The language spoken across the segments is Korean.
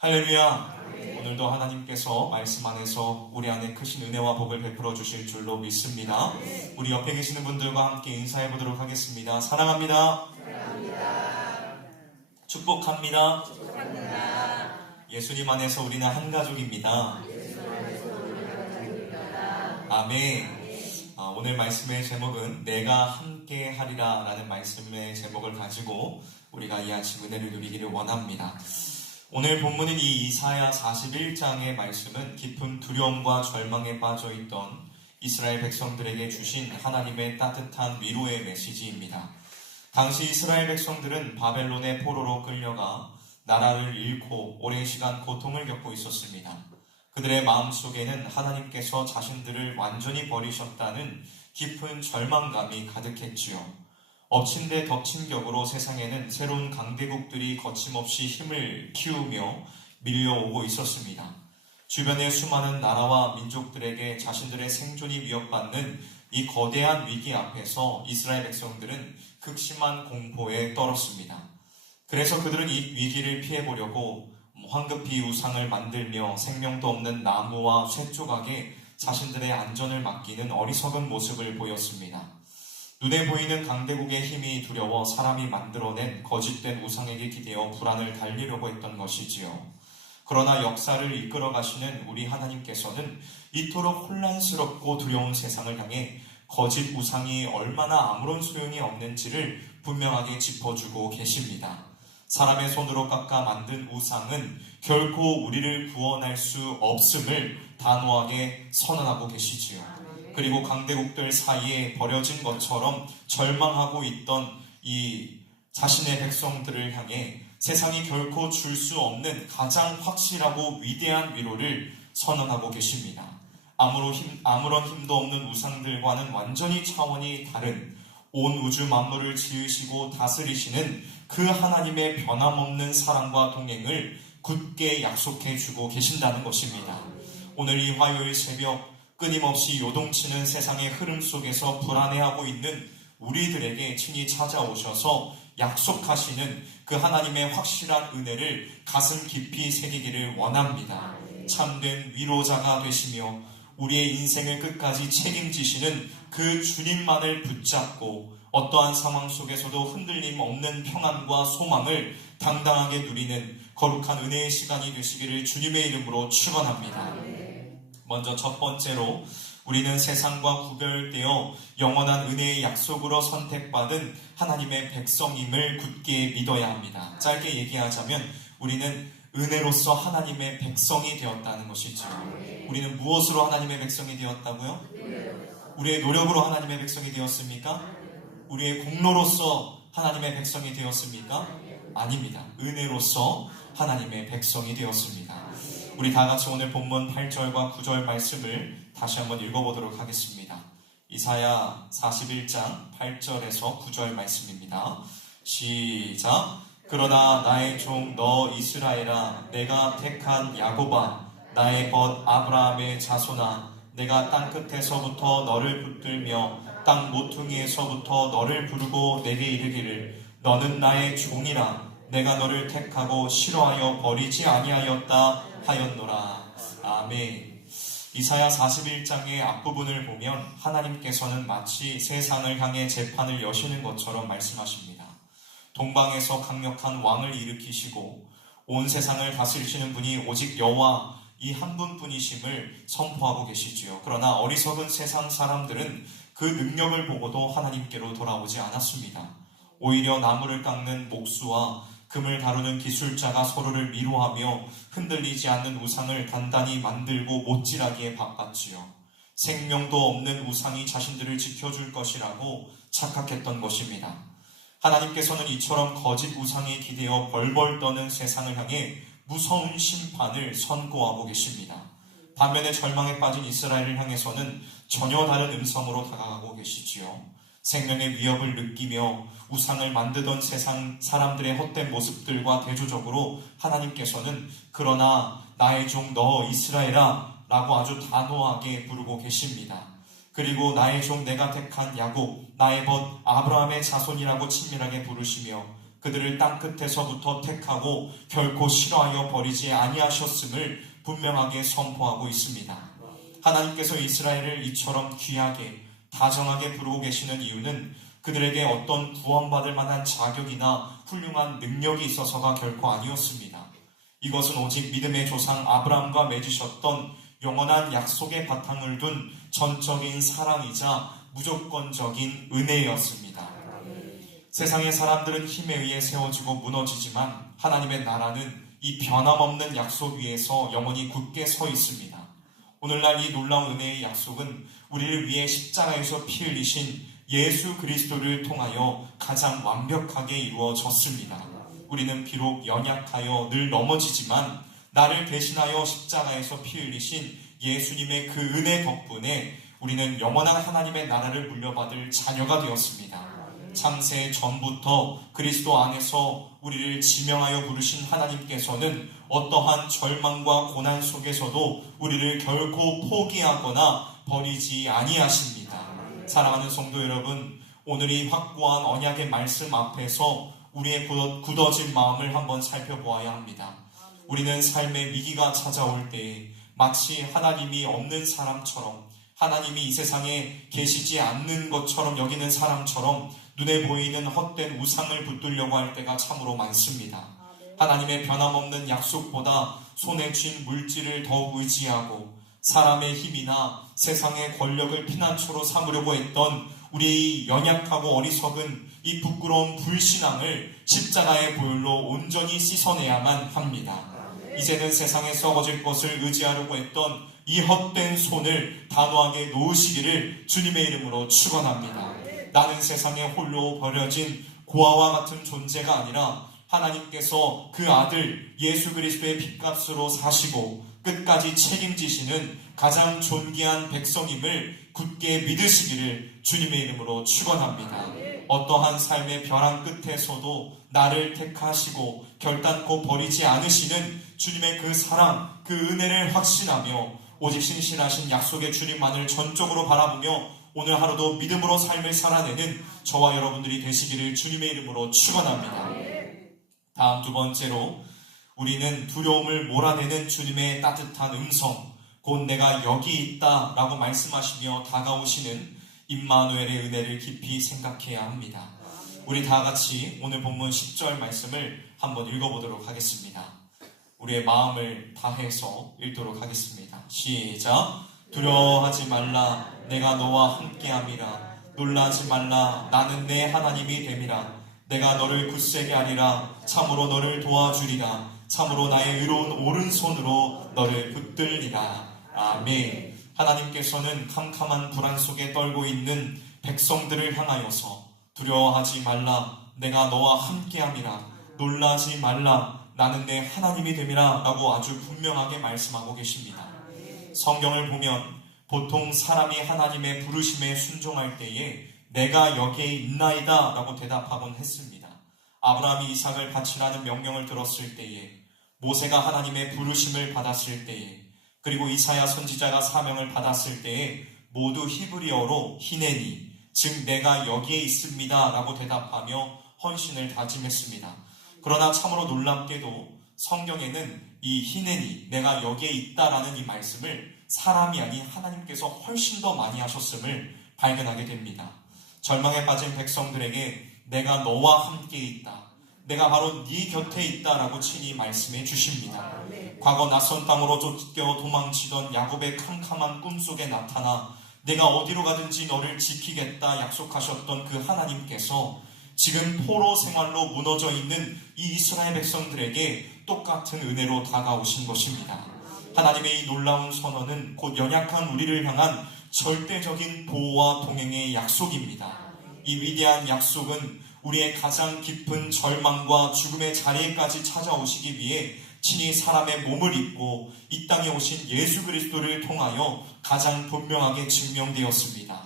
할렐루야. 오늘도 하나님께서 말씀 안에서 우리 안에 크신 은혜와 복을 베풀어 주실 줄로 믿습니다. 우리 옆에 계시는 분들과 함께 인사해 보도록 하겠습니다. 사랑합니다. 축복합니다. 예수님 안에서 우리는 한 가족입니다. 아멘. 오늘 말씀의 제목은 내가 함께 하리라 라는 말씀의 제목을 가지고 우리가 이 아침 은혜를 누리기를 원합니다. 오늘 본문인 이 이사야 41장의 말씀은 깊은 두려움과 절망에 빠져있던 이스라엘 백성들에게 주신 하나님의 따뜻한 위로의 메시지입니다. 당시 이스라엘 백성들은 바벨론의 포로로 끌려가 나라를 잃고 오랜 시간 고통을 겪고 있었습니다. 그들의 마음속에는 하나님께서 자신들을 완전히 버리셨다는 깊은 절망감이 가득했지요. 엎친 데 덮친 격으로 세상에는 새로운 강대국들이 거침없이 힘을 키우며 밀려오고 있었습니다. 주변의 수많은 나라와 민족들에게 자신들의 생존이 위협받는 이 거대한 위기 앞에서 이스라엘 백성들은 극심한 공포에 떨었습니다. 그래서 그들은 이 위기를 피해보려고 황급히 우상을 만들며 생명도 없는 나무와 쇠 조각에 자신들의 안전을 맡기는 어리석은 모습을 보였습니다. 눈에 보이는 강대국의 힘이 두려워 사람이 만들어낸 거짓된 우상에게 기대어 불안을 달리려고 했던 것이지요. 그러나 역사를 이끌어 가시는 우리 하나님께서는 이토록 혼란스럽고 두려운 세상을 향해 거짓 우상이 얼마나 아무런 소용이 없는지를 분명하게 짚어주고 계십니다. 사람의 손으로 깎아 만든 우상은 결코 우리를 구원할 수 없음을 단호하게 선언하고 계시지요. 그리고 강대국들 사이에 버려진 것처럼 절망하고 있던 이 자신의 백성들을 향해 세상이 결코 줄 수 없는 가장 확실하고 위대한 위로를 선언하고 계십니다. 아무런 힘도 없는 우상들과는 완전히 차원이 다른 온 우주 만물을 지으시고 다스리시는 그 하나님의 변함없는 사랑과 동행을 굳게 약속해 주고 계신다는 것입니다. 오늘 이 화요일 새벽 끊임없이 요동치는 세상의 흐름 속에서 불안해하고 있는 우리들에게 친히 찾아오셔서 약속하시는 그 하나님의 확실한 은혜를 가슴 깊이 새기기를 원합니다. 참된 위로자가 되시며 우리의 인생을 끝까지 책임지시는 그 주님만을 붙잡고 어떠한 상황 속에서도 흔들림 없는 평안과 소망을 당당하게 누리는 거룩한 은혜의 시간이 되시기를 주님의 이름으로 축원합니다. 먼저 첫 번째로 우리는 세상과 구별되어 영원한 은혜의 약속으로 선택받은 하나님의 백성임을 굳게 믿어야 합니다. 짧게 얘기하자면 우리는 은혜로서 하나님의 백성이 되었다는 것이죠. 우리는 무엇으로 하나님의 백성이 되었다고요? 우리의 노력으로 하나님의 백성이 되었습니까? 우리의 공로로서 하나님의 백성이 되었습니까? 아닙니다. 은혜로서 하나님의 백성이 되었습니다. 우리 다 같이 오늘 본문 8절과 9절 말씀을 다시 한번 읽어보도록 하겠습니다. 이사야 41장 8절에서 9절 말씀입니다. 시작. 그러나 나의 종 너 이스라엘아, 내가 택한 야곱아, 나의 벗 아브라함의 자손아, 내가 땅끝에서부터 너를 붙들며 땅 모퉁이에서부터 너를 부르고 내게 이르기를 너는 나의 종이라, 내가 너를 택하고 싫어하여 버리지 아니하였다 하였노라. 아멘. 이사야 41장의 앞부분을 보면 하나님께서는 마치 세상을 향해 재판을 여시는 것처럼 말씀하십니다. 동방에서 강력한 왕을 일으키시고 온 세상을 다스리시는 분이 오직 여호와 이 한 분뿐이심을 선포하고 계시지요. 그러나 어리석은 세상 사람들은 그 능력을 보고도 하나님께로 돌아오지 않았습니다. 오히려 나무를 깎는 목수와 금을 다루는 기술자가 서로를 미워하며 흔들리지 않는 우상을 단단히 만들고 못질하기에 바빴지요. 생명도 없는 우상이 자신들을 지켜줄 것이라고 착각했던 것입니다. 하나님께서는 이처럼 거짓 우상에 기대어 벌벌 떠는 세상을 향해 무서운 심판을 선고하고 계십니다. 반면에 절망에 빠진 이스라엘을 향해서는 전혀 다른 음성으로 다가가고 계시지요. 생명의 위협을 느끼며 우상을 만들던 세상 사람들의 헛된 모습들과 대조적으로 하나님께서는 그러나 나의 종 너 이스라엘아 라고 아주 단호하게 부르고 계십니다. 그리고 나의 종 내가 택한 야곱, 나의 벗 아브라함의 자손이라고 친밀하게 부르시며 그들을 땅끝에서부터 택하고 결코 싫어하여 버리지 아니하셨음을 분명하게 선포하고 있습니다. 하나님께서 이스라엘을 이처럼 귀하게 다정하게 부르고 계시는 이유는 그들에게 어떤 구원받을 만한 자격이나 훌륭한 능력이 있어서가 결코 아니었습니다. 이것은 오직 믿음의 조상 아브라함과 맺으셨던 영원한 약속의 바탕을 둔 전적인 사랑이자 무조건적인 은혜였습니다. 세상의 사람들은 힘에 의해 세워지고 무너지지만 하나님의 나라는 이 변함없는 약속 위에서 영원히 굳게 서 있습니다. 오늘날 이 놀라운 은혜의 약속은 우리를 위해 십자가에서 피 흘리신 예수 그리스도를 통하여 가장 완벽하게 이루어졌습니다. 우리는 비록 연약하여 늘 넘어지지만 나를 대신하여 십자가에서 피 흘리신 예수님의 그 은혜 덕분에 우리는 영원한 하나님의 나라를 물려받을 자녀가 되었습니다. 창세 전부터 그리스도 안에서 우리를 지명하여 부르신 하나님께서는 어떠한 절망과 고난 속에서도 우리를 결코 포기하거나 버리지 아니하십니다. 사랑하는 성도 여러분, 오늘 이 확고한 언약의 말씀 앞에서 우리의 굳어진 마음을 한번 살펴보아야 합니다. 우리는 삶의 위기가 찾아올 때에 마치 하나님이 없는 사람처럼, 하나님이 이 세상에 계시지 않는 것처럼 여기는 사람처럼 눈에 보이는 헛된 우상을 붙들려고 할 때가 참으로 많습니다. 하나님의 변함없는 약속보다 손에 쥔 물질을 더욱 의지하고 사람의 힘이나 세상의 권력을 피난처로 삼으려고 했던 우리의 연약하고 어리석은 이 부끄러운 불신앙을 십자가의 보혈로 온전히 씻어내야만 합니다. 이제는 세상에 썩어질 것을 의지하려고 했던 이 헛된 손을 단호하게 놓으시기를 주님의 이름으로 축원합니다. 나는 세상에 홀로 버려진 고아와 같은 존재가 아니라 하나님께서 그 아들 예수 그리스도의 핏값으로 사시고 끝까지 책임지시는 가장 존귀한 백성임을 굳게 믿으시기를 주님의 이름으로 축원합니다. 어떠한 삶의 벼랑 끝에서도 나를 택하시고 결단코 버리지 않으시는 주님의 그 사랑, 그 은혜를 확신하며 오직 신실하신 약속의 주님만을 전적으로 바라보며 오늘 하루도 믿음으로 삶을 살아내는 저와 여러분들이 되시기를 주님의 이름으로 축원합니다. 다음 두 번째로 우리는 두려움을 몰아내는 주님의 따뜻한 음성, 곧 내가 여기 있다 라고 말씀하시며 다가오시는 임마누엘의 은혜를 깊이 생각해야 합니다. 우리 다 같이 오늘 본문 10절 말씀을 한번 읽어보도록 하겠습니다. 우리의 마음을 다해서 읽도록 하겠습니다. 시작. 두려워하지 말라. 내가 너와 함께함이라. 놀라지 말라. 나는 내 하나님이 됨이라. 내가 너를 굳세게 하리라. 참으로 너를 도와주리라. 참으로 나의 의로운 오른손으로 너를 붙들리라. 아멘. 하나님께서는 캄캄한 불안 속에 떨고 있는 백성들을 향하여서 두려워하지 말라. 내가 너와 함께함이라. 놀라지 말라. 나는 내 하나님이 됨이라 라고 아주 분명하게 말씀하고 계십니다. 성경을 보면 보통 사람이 하나님의 부르심에 순종할 때에 내가 여기에 있나이다 라고 대답하곤 했습니다. 아브라함이 이삭을 바치라는 명령을 들었을 때에, 모세가 하나님의 부르심을 받았을 때에, 그리고 이사야 선지자가 사명을 받았을 때에 모두 히브리어로 히네니, 즉 내가 여기에 있습니다 라고 대답하며 헌신을 다짐했습니다. 그러나 참으로 놀랍게도 성경에는 이 히네니, 내가 여기에 있다라는 이 말씀을 사람이 아닌 하나님께서 훨씬 더 많이 하셨음을 발견하게 됩니다. 절망에 빠진 백성들에게 내가 너와 함께 있다, 내가 바로 네 곁에 있다라고 친히 말씀해 주십니다. 과거 낯선 땅으로 쫓겨 도망치던 야곱의 캄캄한 꿈속에 나타나 내가 어디로 가든지 너를 지키겠다 약속하셨던 그 하나님께서 지금 포로 생활로 무너져 있는 이 이스라엘 백성들에게 똑같은 은혜로 다가오신 것입니다. 하나님의 이 놀라운 선언은 곧 연약한 우리를 향한 절대적인 보호와 동행의 약속입니다. 이 위대한 약속은 우리의 가장 깊은 절망과 죽음의 자리에까지 찾아오시기 위해 친히 사람의 몸을 입고 이 땅에 오신 예수 그리스도를 통하여 가장 분명하게 증명되었습니다.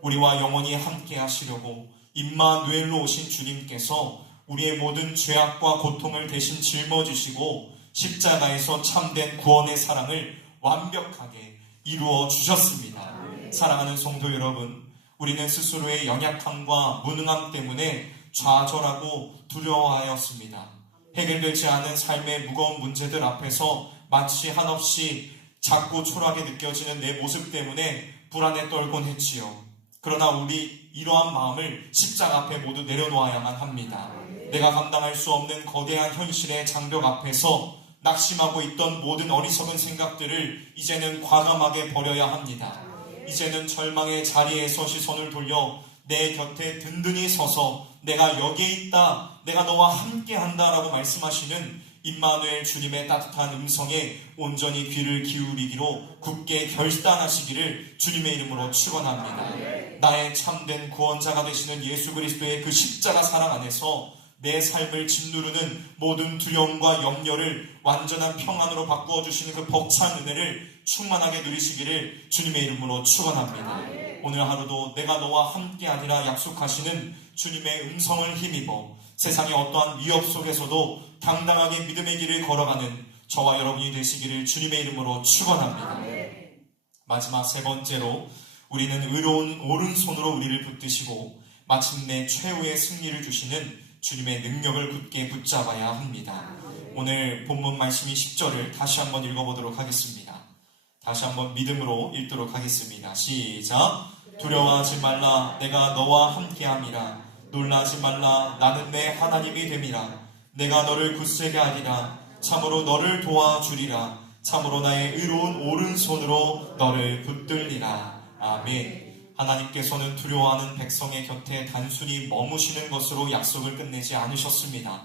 우리와 영원히 함께 하시려고 임마누엘로 오신 주님께서 우리의 모든 죄악과 고통을 대신 짊어지시고 십자가에서 참된 구원의 사랑을 완벽하게 이루어 주셨습니다. 사랑하는 성도 여러분, 우리는 스스로의 연약함과 무능함 때문에 좌절하고 두려워하였습니다. 해결되지 않은 삶의 무거운 문제들 앞에서 마치 한없이 작고 초라하게 느껴지는 내 모습 때문에 불안에 떨곤 했지요. 그러나 우리 이러한 마음을 십자가 앞에 모두 내려놓아야만 합니다. 내가 감당할 수 없는 거대한 현실의 장벽 앞에서 낙심하고 있던 모든 어리석은 생각들을 이제는 과감하게 버려야 합니다. 이제는 절망의 자리에서 시선을 돌려 내 곁에 든든히 서서 내가 여기에 있다, 내가 너와 함께 한다 라고 말씀하시는 임마누엘 주님의 따뜻한 음성에 온전히 귀를 기울이기로 굳게 결단하시기를 주님의 이름으로 축원합니다. 나의 참된 구원자가 되시는 예수 그리스도의 그 십자가 사랑 안에서 내 삶을 짓누르는 모든 두려움과 염려를 완전한 평안으로 바꾸어 주시는 그 벅찬 은혜를 충만하게 누리시기를 주님의 이름으로 축원합니다. 오늘 하루도 내가 너와 함께하리라 약속하시는 주님의 음성을 힘입어 세상의 어떠한 위협 속에서도 당당하게 믿음의 길을 걸어가는 저와 여러분이 되시기를 주님의 이름으로 축원합니다. 마지막 세 번째로 우리는 의로운 오른손으로 우리를 붙드시고 마침내 최후의 승리를 주시는 주님의 능력을 굳게 붙잡아야 합니다. 오늘 본문 말씀이 10절을 다시 한번 읽어보도록 하겠습니다. 다시 한번 믿음으로 읽도록 하겠습니다. 시작. 두려워하지 말라. 내가 너와 함께함이라. 놀라지 말라. 나는 내 하나님이 됨이라. 내가 너를 굳세게 하리라. 참으로 너를 도와주리라. 참으로 나의 의로운 오른손으로 너를 붙들리라. 아멘. 하나님께서는 두려워하는 백성의 곁에 단순히 머무시는 것으로 약속을 끝내지 않으셨습니다.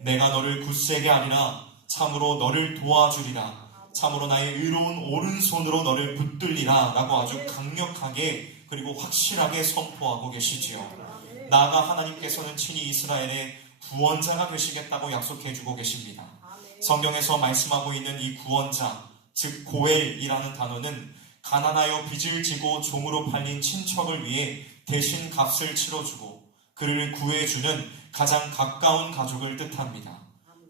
내가 너를 굳세게 하리라. 참으로 너를 도와주리라. 참으로 나의 의로운 오른손으로 너를 붙들리라 라고 아주 강력하게 그리고 확실하게 선포하고 계시지요. 나아가 하나님께서는 친히 이스라엘의 구원자가 되시겠다고 약속해주고 계십니다. 성경에서 말씀하고 있는 이 구원자, 즉 고엘이라는 단어는 가난하여 빚을 지고 종으로 팔린 친척을 위해 대신 값을 치러주고 그를 구해주는 가장 가까운 가족을 뜻합니다.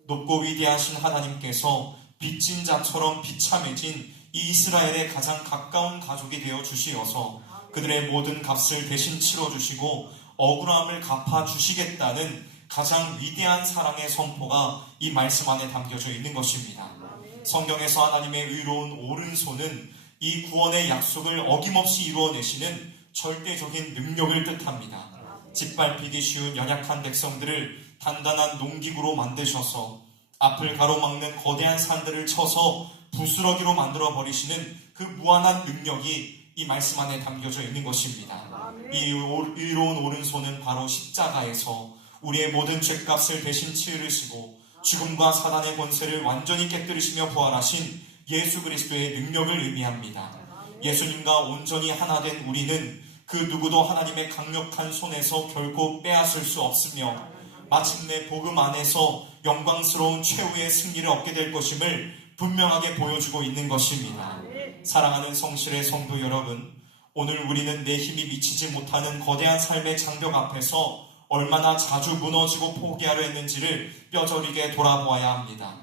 높고 위대하신 하나님께서 빚진 자처럼 비참해진 이 이스라엘의 가장 가까운 가족이 되어 주시어서 그들의 모든 값을 대신 치러주시고 억울함을 갚아주시겠다는 가장 위대한 사랑의 선포가 이 말씀 안에 담겨져 있는 것입니다. 성경에서 하나님의 의로운 오른손은 이 구원의 약속을 어김없이 이루어내시는 절대적인 능력을 뜻합니다. 짓밟히기 쉬운 연약한 백성들을 단단한 농기구로 만드셔서 앞을 가로막는 거대한 산들을 쳐서 부스러기로 만들어버리시는 그 무한한 능력이 이 말씀 안에 담겨져 있는 것입니다. 이 의로운 오른손은 바로 십자가에서 우리의 모든 죄값을 대신 치르시고 죽음과 사단의 권세를 완전히 깨뜨리시며 부활하신 예수 그리스도의 능력을 의미합니다. 예수님과 온전히 하나 된 우리는 그 누구도 하나님의 강력한 손에서 결코 빼앗을 수 없으며 마침내 복음 안에서 영광스러운 최후의 승리를 얻게 될 것임을 분명하게 보여주고 있는 것입니다. 사랑하는 성실의 성도 여러분, 오늘 우리는 내 힘이 미치지 못하는 거대한 삶의 장벽 앞에서 얼마나 자주 무너지고 포기하려 했는지를 뼈저리게 돌아보아야 합니다.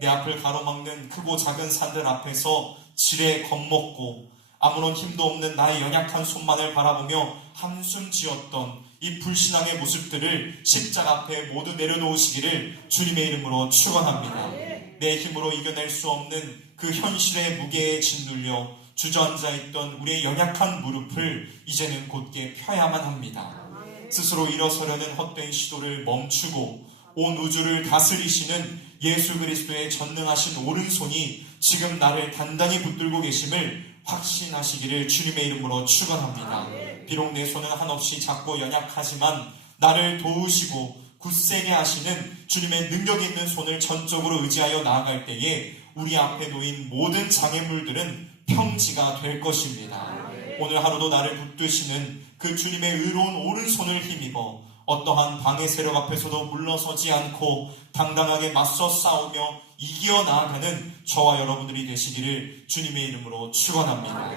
내 앞을 가로막는 크고 작은 산들 앞에서 지레 겁먹고 아무런 힘도 없는 나의 연약한 손만을 바라보며 한숨 지었던 이 불신앙의 모습들을 십자가 앞에 모두 내려놓으시기를 주님의 이름으로 축원합니다. 내 힘으로 이겨낼 수 없는 그 현실의 무게에 짓눌려 주저앉아 있던 우리의 연약한 무릎을 이제는 곧게 펴야만 합니다. 스스로 일어서려는 헛된 시도를 멈추고 온 우주를 다스리시는 예수 그리스도의 전능하신 오른손이 지금 나를 단단히 붙들고 계심을 확신하시기를 주님의 이름으로 축원합니다. 비록 내 손은 한없이 작고 연약하지만 나를 도우시고 굳세게 하시는 주님의 능력 있는 손을 전적으로 의지하여 나아갈 때에 우리 앞에 놓인 모든 장애물들은 평지가 될 것입니다. 오늘 하루도 나를 붙드시는 그 주님의 의로운 오른손을 힘입어 어떠한 방해 세력 앞에서도 물러서지 않고 당당하게 맞서 싸우며 이겨 나아가는 저와 여러분들이 되시기를 주님의 이름으로 축원합니다.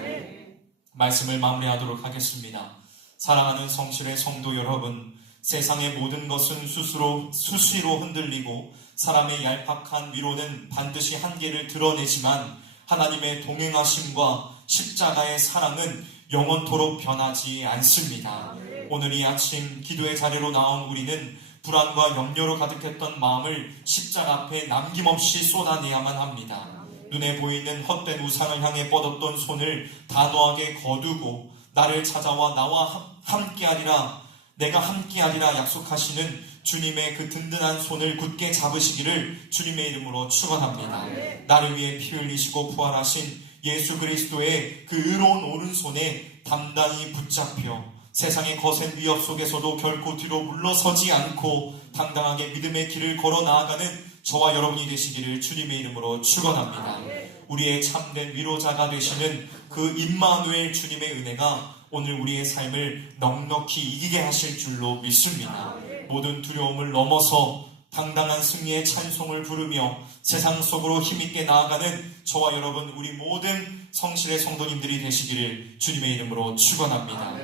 말씀을 마무리하도록 하겠습니다. 사랑하는 성실의 성도 여러분, 세상의 모든 것은 수시로 흔들리고 사람의 얄팍한 위로는 반드시 한계를 드러내지만 하나님의 동행하심과 십자가의 사랑은 영원토록 변하지 않습니다. 오늘 이 아침 기도의 자리로 나온 우리는 불안과 염려로 가득했던 마음을 십자가 앞에 남김없이 쏟아내야만 합니다. 눈에 보이는 헛된 우상을 향해 뻗었던 손을 단호하게 거두고 나를 찾아와 나와 함께하리라, 내가 함께하리라 약속하시는 주님의 그 든든한 손을 굳게 잡으시기를 주님의 이름으로 축원합니다. 나를 위해 피 흘리시고 부활하신 예수 그리스도의 그 의로운 오른손에 단단히 붙잡혀 세상의 거센 위협 속에서도 결코 뒤로 물러서지 않고 당당하게 믿음의 길을 걸어 나아가는 저와 여러분이 되시기를 주님의 이름으로 축원합니다. 우리의 참된 위로자가 되시는 그 임마누엘 주님의 은혜가 오늘 우리의 삶을 넉넉히 이기게 하실 줄로 믿습니다. 모든 두려움을 넘어서 당당한 승리의 찬송을 부르며 세상 속으로 힘있게 나아가는 저와 여러분, 우리 모든 성실의 성도님들이 되시기를 주님의 이름으로 축원합니다.